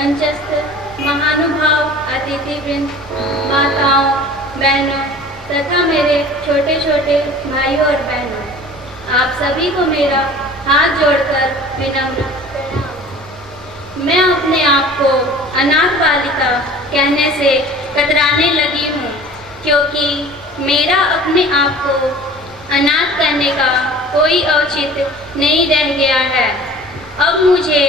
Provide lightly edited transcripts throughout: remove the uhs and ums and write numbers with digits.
मंचस्थ महानुभाव अतिथिवृंद, माताओं, बहनों तथा मेरे छोटे छोटे भाइयों और बहनों, आप सभी को मेरा हाथ जोड़कर विनम्र प्रणाम। मैं अपने आप को अनाथ बालिका कहने से कतराने लगी हूँ, क्योंकि मेरा अपने आप को अनाथ कहने का कोई औचित्य नहीं रह गया है। अब मुझे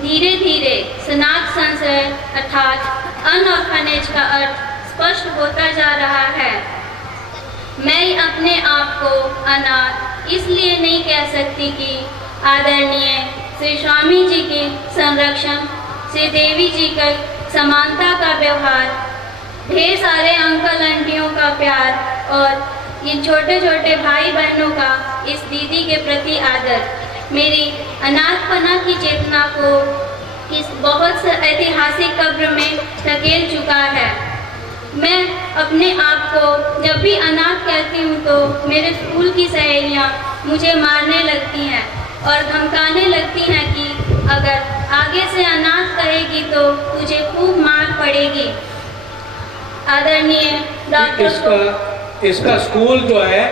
धीरे धीरे सनाथ संशय अर्थात अनऑर्फनेज का अर्थ स्पष्ट होता जा रहा है। मैं अपने आप को अनाथ इसलिए नहीं कह सकती कि आदरणीय श्री स्वामी जी के संरक्षण, श्री देवी जी का समानता का व्यवहार, ढेर सारे अंकल आंटियों का प्यार और इन छोटे छोटे भाई बहनों का इस दीदी के प्रति आदर मेरी अनाथपना की चेतना को इस बहुत से ऐतिहासिक कब्र में धकेल चुका है। मैं अपने आप को जब भी अनाथ कहती हूँ तो मेरे स्कूल की सहेलियाँ मुझे मारने लगती हैं और धमकाने लगती हैं कि अगर आगे से अनाथ कहेगी तो तुझे खूब मार पड़ेगी। आदरणीय डॉक्टर इसका स्कूल जो है,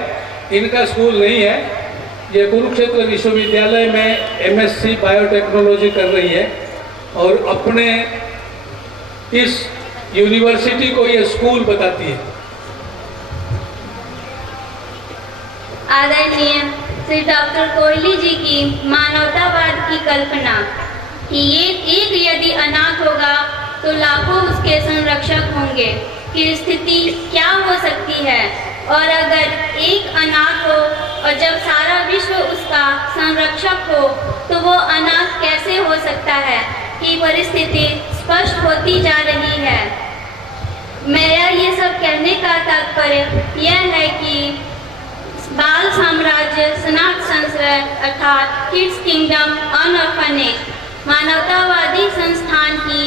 इनका स्कूल नहीं है, ये कुरुक्षेत्र विश्वविद्यालय में एमएससी बायोटेक्नोलॉजी कर रही है और अपने इस यूनिवर्सिटी को ये स्कूल बताती है। आदरणीय श्री डॉक्टर कोहली जी की मानवतावाद की कल्पना कि ये एक यदि अनाथ होगा तो लाखों उसके संरक्षक होंगे की स्थिति क्या हो सकती है, और अगर एक अनाथ हो और जब सारा विश्व उसका संरक्षक हो तो वो अनाथ कैसे हो सकता है कि परिस्थिति स्पष्ट होती जा रही है। मेरा ये सब कहने का तात्पर्य यह है कि बाल साम्राज्य सनाथ संश्रय अर्थात किड्स किंगडम अनऑर्फनेज मानवतावादी संस्थान की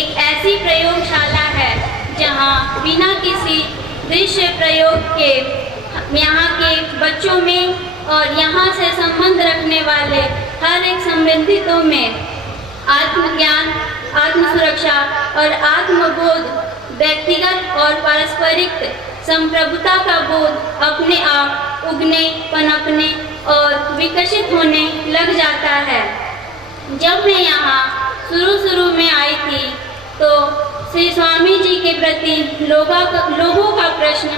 एक ऐसी प्रयोगशाला है जहां बिना किसी दृश्य प्रयोग के यहाँ के बच्चों में और यहाँ से संबंध रखने वाले हर एक संबंधितों में आत्मज्ञान, आत्मसुरक्षा और आत्मबोध, व्यक्तिगत और पारस्परिक संप्रभुता का बोध अपने आप उगने, पनपने और विकसित होने लग जाता है। जब मैं यहाँ शुरू में आई थी तो श्री स्वामी जी के प्रति लोगों का प्रश्न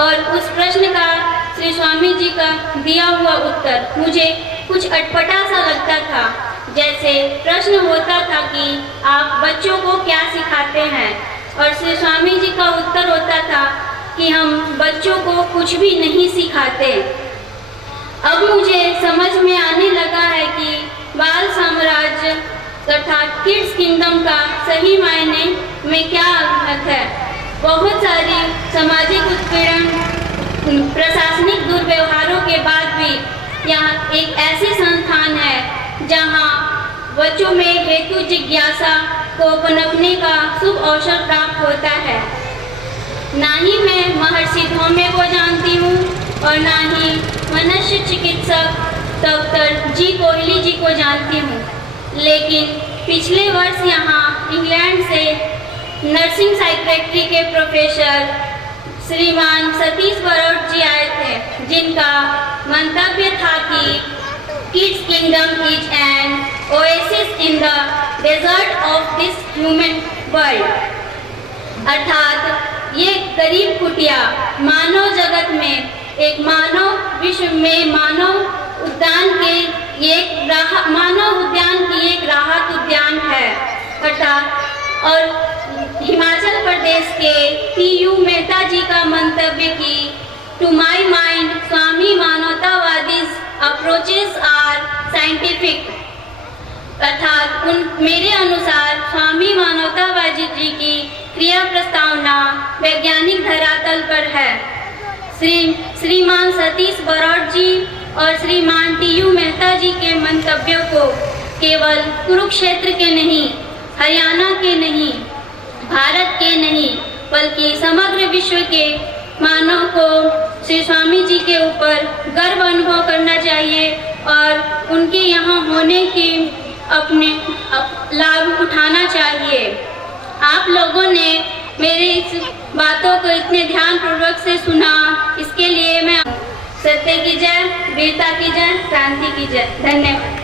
और उस प्रश्न का श्री स्वामी जी का दिया हुआ उत्तर मुझे कुछ अटपटा सा लगता था। जैसे प्रश्न होता था कि आप बच्चों को क्या सिखाते हैं, और श्री स्वामी जी का उत्तर होता था कि हम बच्चों को कुछ भी नहीं सिखाते। अब मुझे समझ में आने लगा है कि बाल साम्राज्य अर्थात किड्स किंगडम का सही मायने में क्या अर्थ है। बहुत सारी सामाजिक उत्पीड़न, प्रशासनिक दुर्व्यवहारों के बाद भी यहाँ एक ऐसी संस्थान है जहाँ बच्चों में हेतु जिज्ञासा को पनपने का शुभ अवसर प्राप्त होता है। ना ही मैं महर्षि धौम्य को जानती हूँ और ना ही मनुष्य चिकित्सक डॉक्टर जी कोहली जी को जानती हूँ, लेकिन पिछले वर्ष यहाँ इंग्लैंड से नर्सिंग साइकेट्री के प्रोफेसर श्रीमान सतीश बरोट जी आए थे, जिनका मंतव्य था कि kids kingdom is an oasis in the desert of this human world, अर्थात ये गरीब कुटिया मानव जगत में एक मानव विश्व में मानव उद्यान की एक राहत उद्यान है अर्थात। और हिमाचल प्रदेश के टी.यू. मेहता जी का मंतव्य कि टू माई माइंड स्वामी मानवतावादी अप्रोचेस आर साइंटिफिक, अर्थात मेरे अनुसार स्वामी मानवतावादी जी की क्रिया प्रस्तावना वैज्ञानिक धरातल पर है। श्रीमान सतीश बरोट जी और श्रीमान टी.यू. मेहता जी के मंतव्यों को केवल कुरुक्षेत्र के नहीं, हरियाणा के नहीं, भारत के नहीं, बल्कि समग्र विश्व के मानव को श्री स्वामी जी के ऊपर गर्व अनुभव करना चाहिए और उनके यहाँ होने की लाभ उठाना चाहिए। आप लोगों ने मेरे इस बातों को इतने ध्यानपूर्वक से सुना, इसके लिए मैं सत्य की जय, वीरता की जय, क्रांति की जय। धन्यवाद।